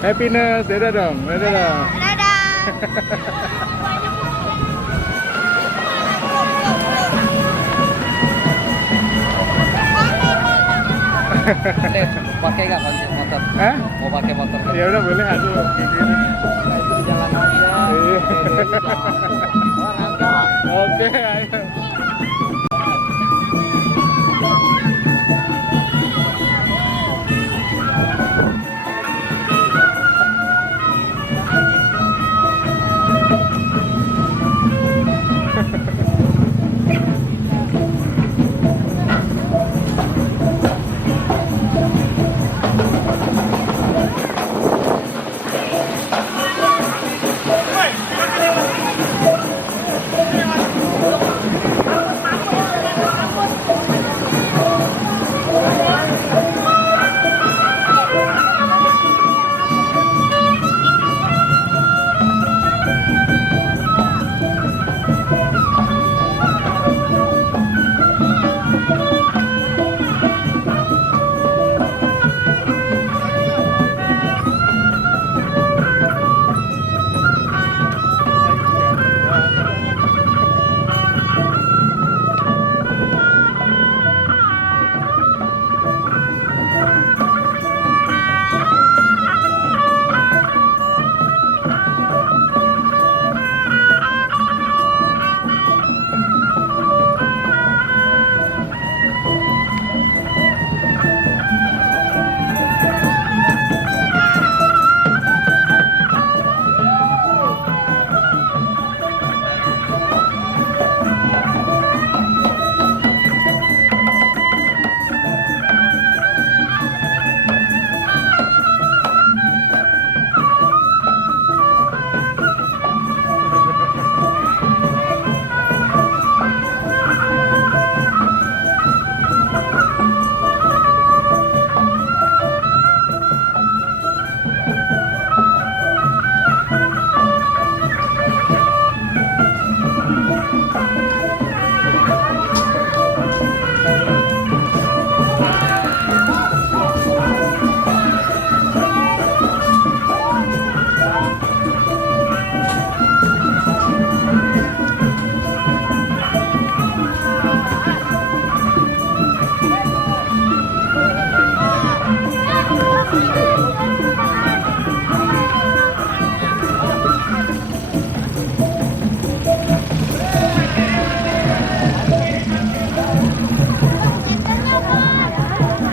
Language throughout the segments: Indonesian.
Happiness, dadah dong, dadah dong. Pakai nggak motor? Hah? Mau pakai motor? Ya udah boleh, aduh kayak gini. Itu di jalan aja. Oke, ayo.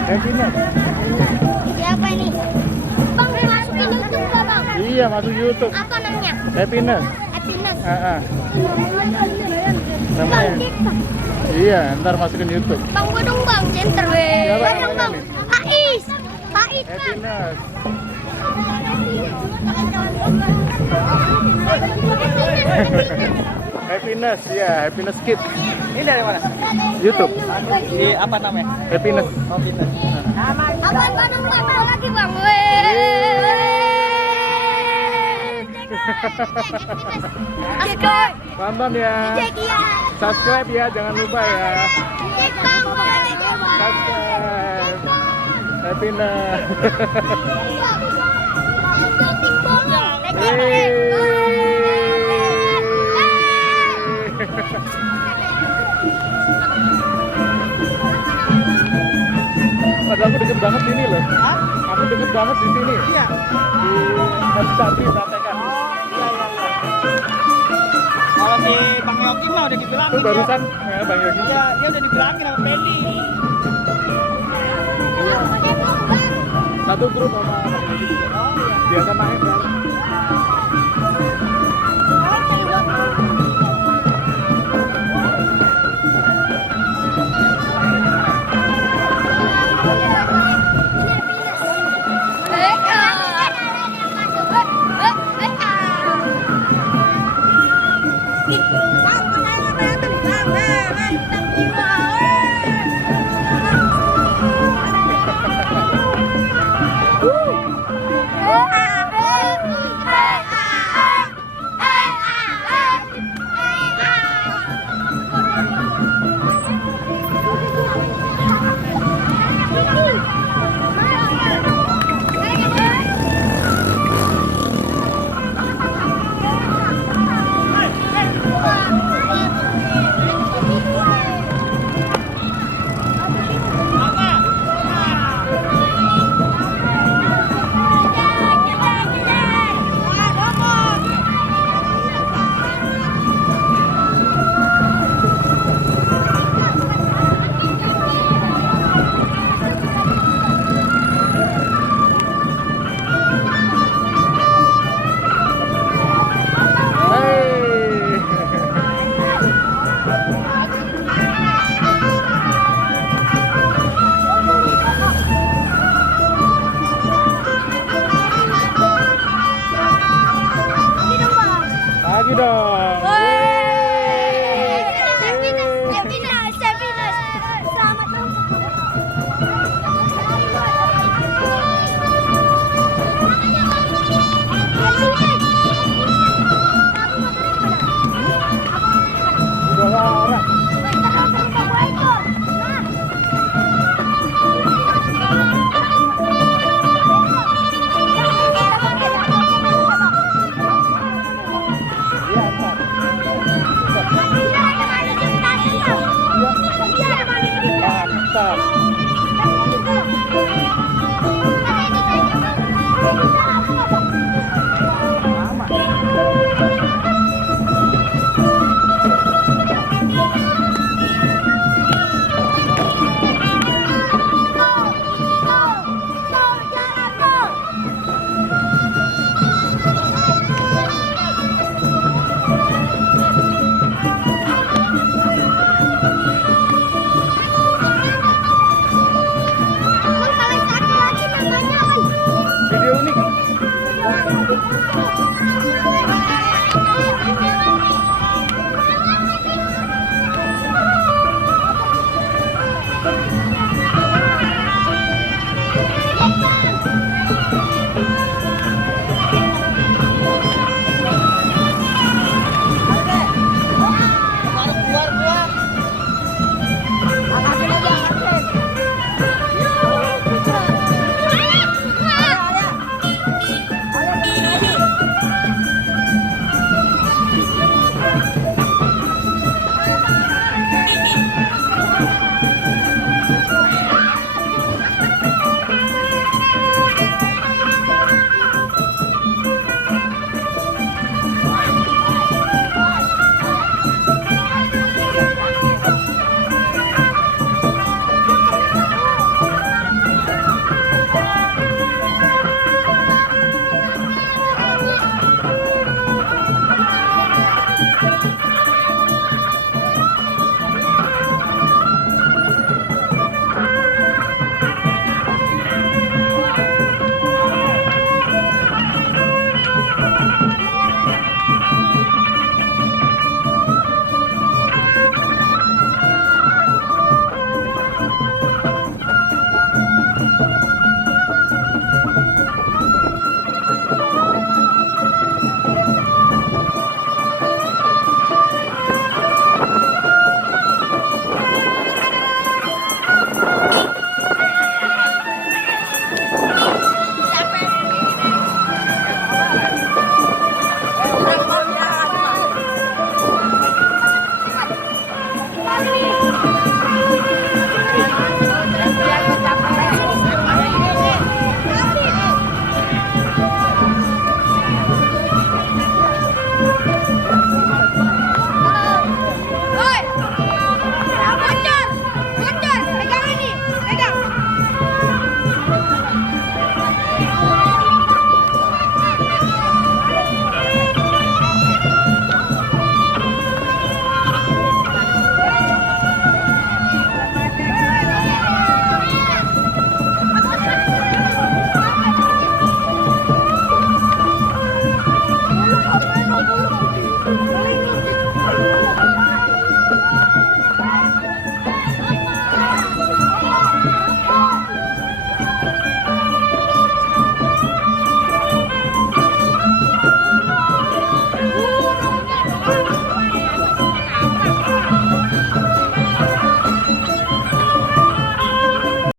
Happiness. Siapa ini? Bang, masukin YouTube nggak, Bang? Iya, masuk YouTube. Apa namanya? Happiness. Happiness. Ah, ah. Bang, Namanya. kita. Iya, ntar masukin YouTube. Bang, gua dong, Bang. Center, weh. Siapa Gua dong, Bang. namanya Ais. Pait, Bang. Happiness. Happiness, ya, Happiness Kids. Ini dari mana? YouTube. Di apa namanya? Happiness. Oh gitu. Apaan, Bang? Apa lagi, Bang? Weh. Subscribe. Tonton ya. Cek ya. Subscribe ya, jangan lupa ya. Cek, Bang. Subscribe. Happiness. Bang. banget sini loh. Hah? Aku deket banget di sini. Iya. Di Sabri praktekan. Iya. Kalau si Bang Yogi mah udah dibilangin. Itu barusan ya, Bang Yogi. Iya, dia udah dibilangin sama Pendi. Satu grup sama Bang Yogi juga. Oh iya. Biasa main kan. Lagi dong. Udah orang. Iya, Pak. Mantap. Video unik.